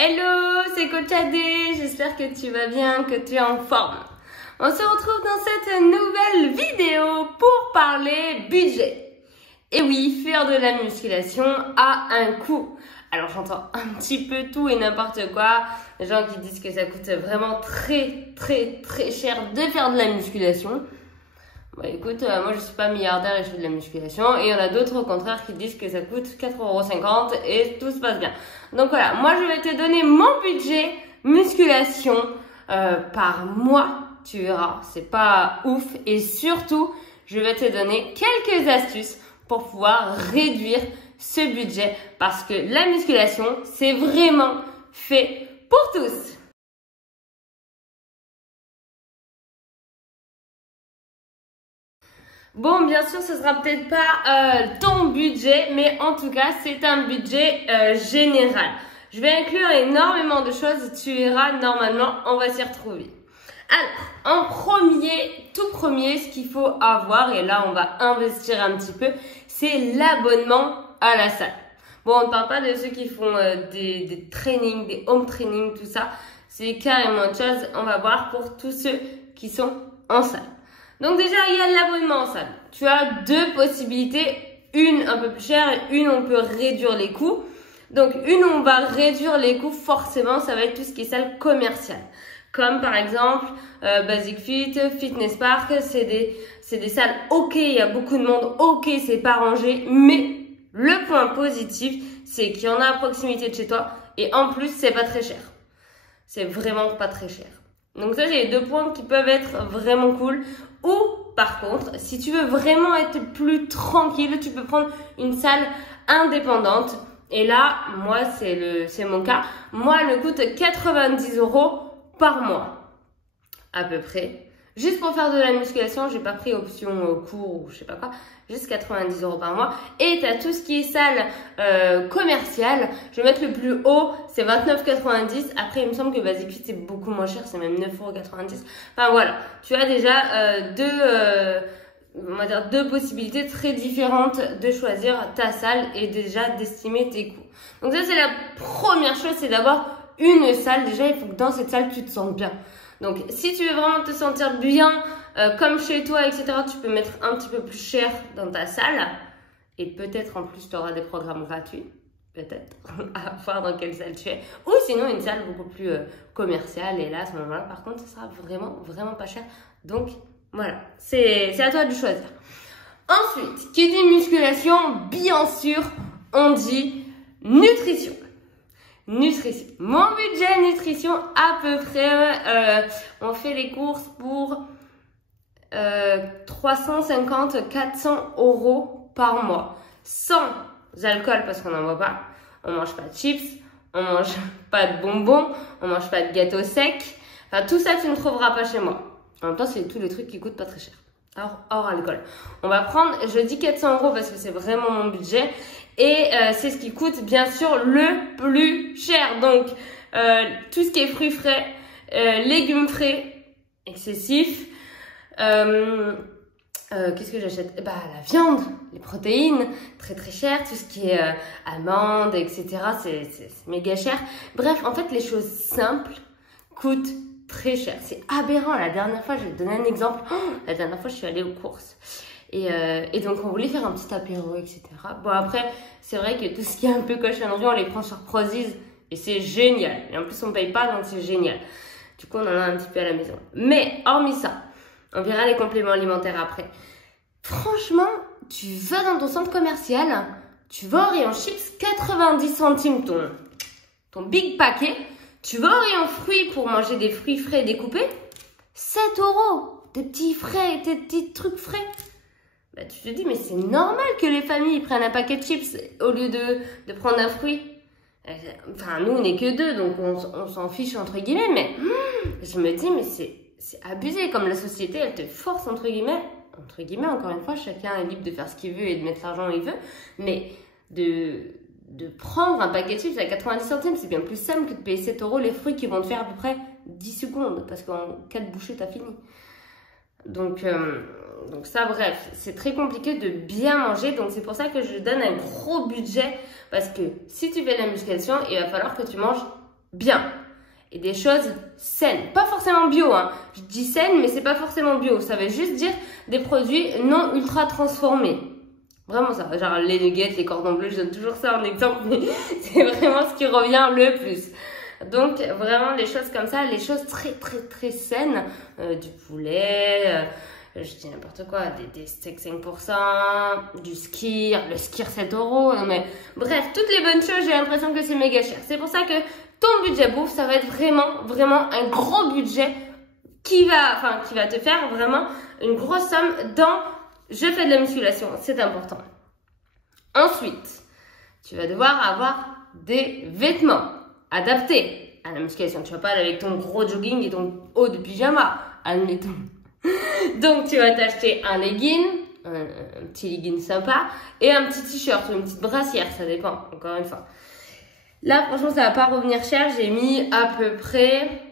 Hello, c'est Coach Adé, j'espère que tu vas bien, que tu es en forme. On se retrouve dans cette nouvelle vidéo pour parler budget. Et oui, faire de la musculation a un coût. Alors j'entends un petit peu tout et n'importe quoi. Les gens qui disent que ça coûte vraiment très cher de faire de la musculation. Bah écoute, moi je suis pas milliardaire et je fais de la musculation. Et il y en a d'autres au contraire qui disent que ça coûte 4,50 € et tout se passe bien. Donc voilà, moi je vais te donner mon budget musculation par mois. Tu verras, c'est pas ouf. Et surtout, je vais te donner quelques astuces pour pouvoir réduire ce budget. Parce que la musculation, c'est vraiment fait pour tous. Bon, bien sûr, ce sera peut-être pas ton budget, mais en tout cas, c'est un budget général. Je vais inclure énormément de choses, tu verras, normalement, on va s'y retrouver. Alors, tout premier, ce qu'il faut avoir, et là, on va investir un petit peu, c'est l'abonnement à la salle. Bon, on ne parle pas de ceux qui font des trainings, des home training, tout ça. C'est carrément autre chose, on va voir pour tous ceux qui sont en salle. Donc déjà, il y a l'abonnement en salle. Tu as deux possibilités, une un peu plus chère et une on peut réduire les coûts. Donc une où on va réduire les coûts, forcément, ça va être tout ce qui est salle commerciale. Comme par exemple Basic Fit, Fitness Park, c'est des salles ok, il y a beaucoup de monde, ok, c'est pas rangé, mais le point positif, c'est qu'il y en a à proximité de chez toi et en plus, c'est pas très cher. C'est vraiment pas très cher. Donc ça, c'est les deux points qui peuvent être vraiment cool. Ou par contre, si tu veux vraiment être plus tranquille, tu peux prendre une salle indépendante. Et là, moi, c'est mon cas. Moi, elle me coûte 90 € par mois, à peu près. Juste pour faire de la musculation, j'ai pas pris option cours ou je sais pas quoi. Juste 90 € par mois. Et tu as tout ce qui est salle commerciale. Je vais mettre le plus haut, c'est 29,90 €. Après, il me semble que Basic Fit, c'est beaucoup moins cher, c'est même 9,90 €. Enfin voilà, tu as déjà deux possibilités très différentes de choisir ta salle et déjà d'estimer tes coûts. Donc ça, c'est la première chose, c'est d'avoir une salle. Déjà, il faut que dans cette salle, tu te sentes bien. Donc, si tu veux vraiment te sentir bien, comme chez toi, etc., tu peux mettre un petit peu plus cher dans ta salle. Et peut-être en plus, tu auras des programmes gratuits. Peut-être. À voir dans quelle salle tu es. Ou sinon, une salle beaucoup plus commerciale. Et là, à ce moment-là, par contre, ça sera vraiment pas cher. Donc, voilà. C'est à toi de choisir. Ensuite, qui dit musculation, bien sûr, on dit nutrition. Nutrition. Mon budget nutrition, à peu près, on fait les courses pour 350-400 € par mois. Sans alcool, parce qu'on n'en boit pas. On mange pas de chips, on mange pas de bonbons, on mange pas de gâteaux secs. Enfin, tout ça, tu ne trouveras pas chez moi. En même temps, c'est tous les trucs qui coûtent pas très cher. Hors alcool. On va prendre, je dis 400 € parce que c'est vraiment mon budget. Et c'est ce qui coûte bien sûr le plus cher. Donc tout ce qui est fruits frais, légumes frais, excessifs. Qu'est-ce que j'achète? Bah la viande, les protéines, très cher. Tout ce qui est amandes, etc. C'est méga cher. Bref, en fait les choses simples coûtent très cher. C'est aberrant. La dernière fois, je vais te donner un exemple. La dernière fois, je suis allée aux courses. Et donc, on voulait faire un petit apéro, etc. Bon, après, c'est vrai que tout ce qui est un peu cochonnerie, on les prend sur Prozis et c'est génial. Et en plus, on paye pas, donc c'est génial. Du coup, on en a un petit peu à la maison. Mais, hormis ça, on verra les compléments alimentaires après. Franchement, tu vas dans ton centre commercial, tu vas au rayon chips, 90 centimes ton big paquet. Tu vas au rayon fruits pour manger des fruits frais découpés, 7 €. Des petits frais, des petits trucs frais. Bah, tu te dis, mais c'est normal que les familles prennent un paquet de chips au lieu de prendre un fruit. Enfin, nous, on n'est que deux, donc on s'en fiche, entre guillemets. Mais je me dis, mais c'est abusé. Comme la société, elle te force, entre guillemets, encore une fois, chacun est libre de faire ce qu'il veut et de mettre l'argent où il veut. Mais de prendre un paquet de chips à 90 centimes, c'est bien plus simple que de payer 7 € les fruits qui vont te faire à peu près 10 secondes. Parce qu'en 4 bouchées, t'as fini. Donc ça, bref, c'est très compliqué de bien manger. Donc c'est pour ça que je donne un gros budget. Parce que si tu fais de la musculation, il va falloir que tu manges bien. Et des choses saines. Pas forcément bio, hein. Je dis saines, mais c'est pas forcément bio. Ça veut juste dire des produits non ultra transformés. Vraiment ça. Genre les nuggets, les cordons bleus, je donne toujours ça en exemple, mais c'est vraiment ce qui revient le plus. Donc vraiment les choses comme ça, les choses très très très saines. Du poulet, je dis n'importe quoi, des steaks 5%, du skyr, le skyr 7 €. Non mais bref, toutes les bonnes choses, j'ai l'impression que c'est méga cher. C'est pour ça que ton budget bouffe, ça va être vraiment un gros budget qui va te faire vraiment une grosse somme dans je fais de la musculation, c'est important. Ensuite, tu vas devoir avoir des vêtements adaptés à la musculation. Tu vas pas aller avec ton gros jogging et ton haut de pyjama, admettons. Donc, tu vas t'acheter un legging, un petit legging sympa, et un petit t-shirt ou une petite brassière, ça dépend, encore une fois. Là, franchement, ça va pas revenir cher. J'ai mis à peu près,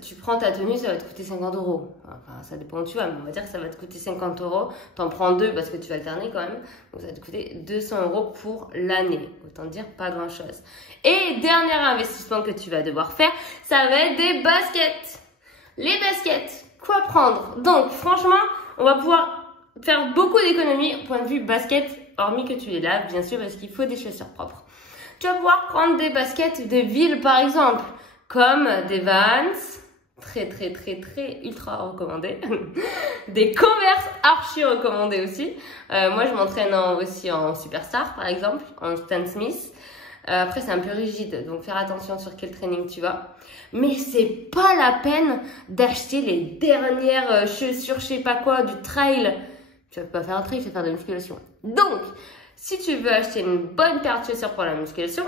tu prends ta tenue, ça va te coûter 50 €. Enfin, ça dépend où tu vas, mais on va dire que ça va te coûter 50 €. T'en prends deux parce que tu vas alterner quand même. Donc, ça va te coûter 200 € pour l'année. Autant dire, pas grand chose. Et dernier investissement que tu vas devoir faire, ça va être des baskets. Les baskets, quoi prendre? Donc, franchement, on va pouvoir faire beaucoup d'économies au point de vue basket, hormis que tu les laves, bien sûr, parce qu'il faut des chaussures propres. Tu vas pouvoir prendre des baskets de ville, par exemple, comme des Vans, très ultra recommandés, des Converse archi recommandés aussi. Moi, je m'entraîne aussi en Superstar, par exemple, en Stan Smith. Après, c'est un peu rigide, donc faire attention sur quel training tu vas. Mais c'est pas la peine d'acheter les dernières chaussures, je sais pas quoi, du trail. Tu vas pas faire un trail, tu vas faire de la musculation. Donc, si tu veux acheter une bonne paire de chaussures pour la musculation,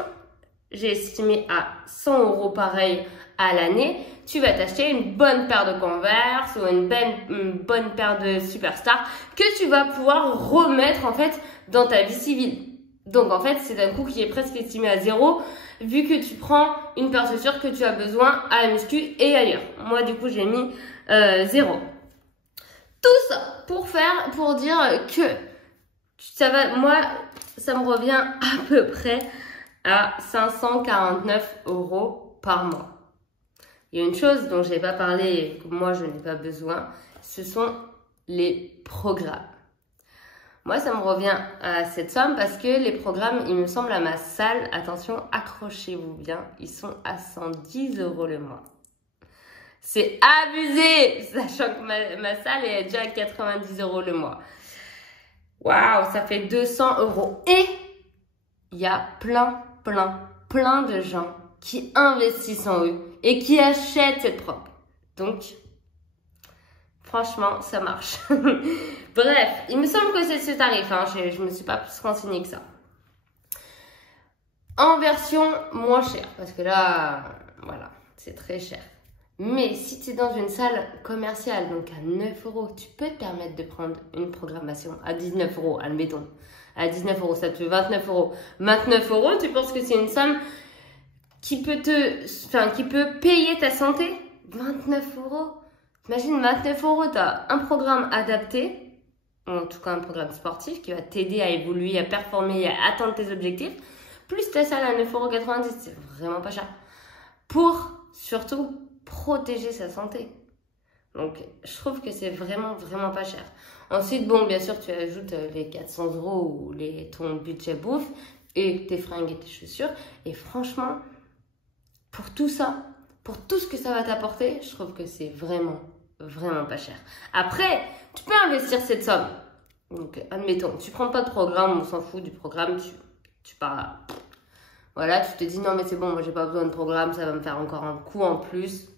j'ai estimé à 100 € pareil à l'année, tu vas t'acheter une bonne paire de Converse ou une bonne paire de Superstar que tu vas pouvoir remettre en fait dans ta vie civile. Donc en fait, c'est un coût qui est presque estimé à 0 vu que tu prends une paire de chaussures que tu as besoin à la muscu et ailleurs. Moi du coup, j'ai mis 0. Tout ça pour dire que moi, ça me revient à peu près à 549 € par mois. Il y a une chose dont je n'ai pas parlé et que moi je n'ai pas besoin, ce sont les programmes. Moi, ça me revient à cette somme parce que les programmes, il me semble à ma salle, attention, accrochez-vous bien, ils sont à 110 € le mois. C'est abusé, sachant que ma salle est déjà à 90 € le mois. Waouh, ça fait 200 €. Et il y a plein de gens qui investissent en eux et qui achètent cette prop. Donc, franchement, ça marche. Bref, il me semble que c'est ce tarif. Hein. Je me suis pas plus renseignée que ça. En version moins chère, parce que là, voilà, c'est très cher. Mais si tu es dans une salle commerciale, donc à 9 €, tu peux te permettre de prendre une programmation à 19 €, admettons. À 19 €, ça te fait 29 €. 29 €, tu penses que c'est une somme qui peut payer ta santé? 29 €. Imagine 29 €, tu as un programme adapté, en tout cas un programme sportif qui va t'aider à évoluer, à performer, à atteindre tes objectifs, plus ta salle à 9,90 €, c'est vraiment pas cher. Pour surtout protéger sa santé. Donc, je trouve que c'est vraiment pas cher. Ensuite, bon, bien sûr, tu ajoutes les 400 € ou ton budget bouffe et tes fringues et tes chaussures. Et franchement, pour tout ça, pour tout ce que ça va t'apporter, je trouve que c'est vraiment pas cher. Après, tu peux investir cette somme. Donc, admettons, tu prends pas de programme, on s'en fout du programme, tu pars. Voilà, tu te dis non mais c'est bon, moi j'ai pas besoin de programme, ça va me faire encore un coup en plus.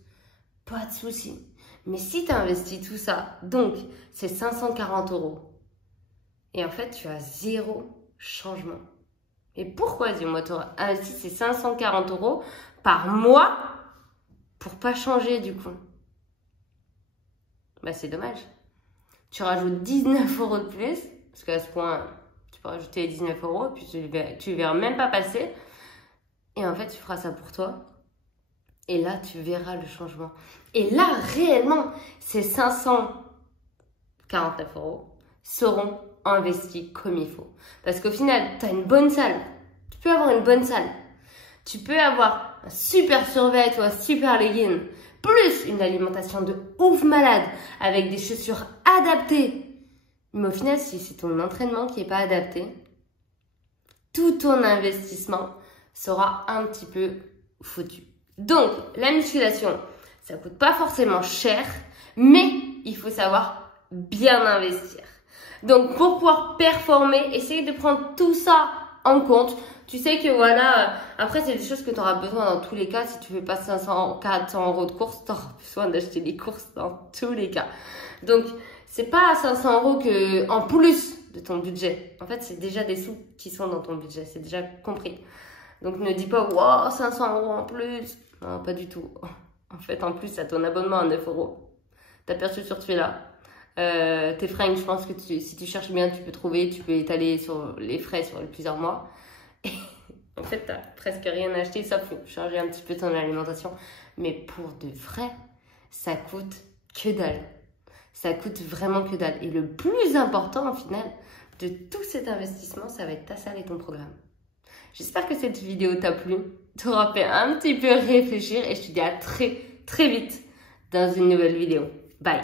Pas de souci. Mais si tu investis tout ça, donc c'est 540 €. Et en fait, tu as 0 changement. Et pourquoi, dis-moi, tu auras investi ces 540 € par mois pour pas changer du coup? Bah c'est dommage. Tu rajoutes 19 € de plus, parce qu'à ce point, tu peux rajouter 19 € et puis tu verras même pas passer. Et en fait, tu feras ça pour toi. Et là, tu verras le changement. Et là, réellement, ces 549 € seront investis comme il faut. Parce qu'au final, tu as une bonne salle. Tu peux avoir une bonne salle. Tu peux avoir un super survêt ou un super legging, plus une alimentation de ouf malade, avec des chaussures adaptées. Mais au final, si c'est ton entraînement qui n'est pas adapté, tout ton investissement sera un petit peu foutu. Donc, la musculation, ça coûte pas forcément cher, mais il faut savoir bien investir. Donc, pour pouvoir performer, essaye de prendre tout ça en compte. Tu sais que voilà, après c'est des choses que tu auras besoin dans tous les cas. Si tu fais pas 500, 400 € de course, tu auras besoin d'acheter des courses dans tous les cas. Donc, c'est pas 500 € que en plus de ton budget. En fait, c'est déjà des sous qui sont dans ton budget. C'est déjà compris. Donc, ne dis pas, wow, 500 € en plus. Non, pas du tout. En fait, en plus, à ton abonnement à 9 €. T'as perçu sur celui-là. Tes fringues, je pense que si tu cherches bien, tu peux trouver. Tu peux étaler sur les frais sur plusieurs mois. Et en fait, t'as presque rien acheté, sauf changer un petit peu ton alimentation. Mais pour de vrai, ça coûte que dalle. Ça coûte vraiment que dalle. Et le plus important, au final, de tout cet investissement, ça va être ta salle et ton programme. J'espère que cette vidéo t'a plu, t'aura fait un petit peu réfléchir et je te dis à très très vite dans une nouvelle vidéo. Bye!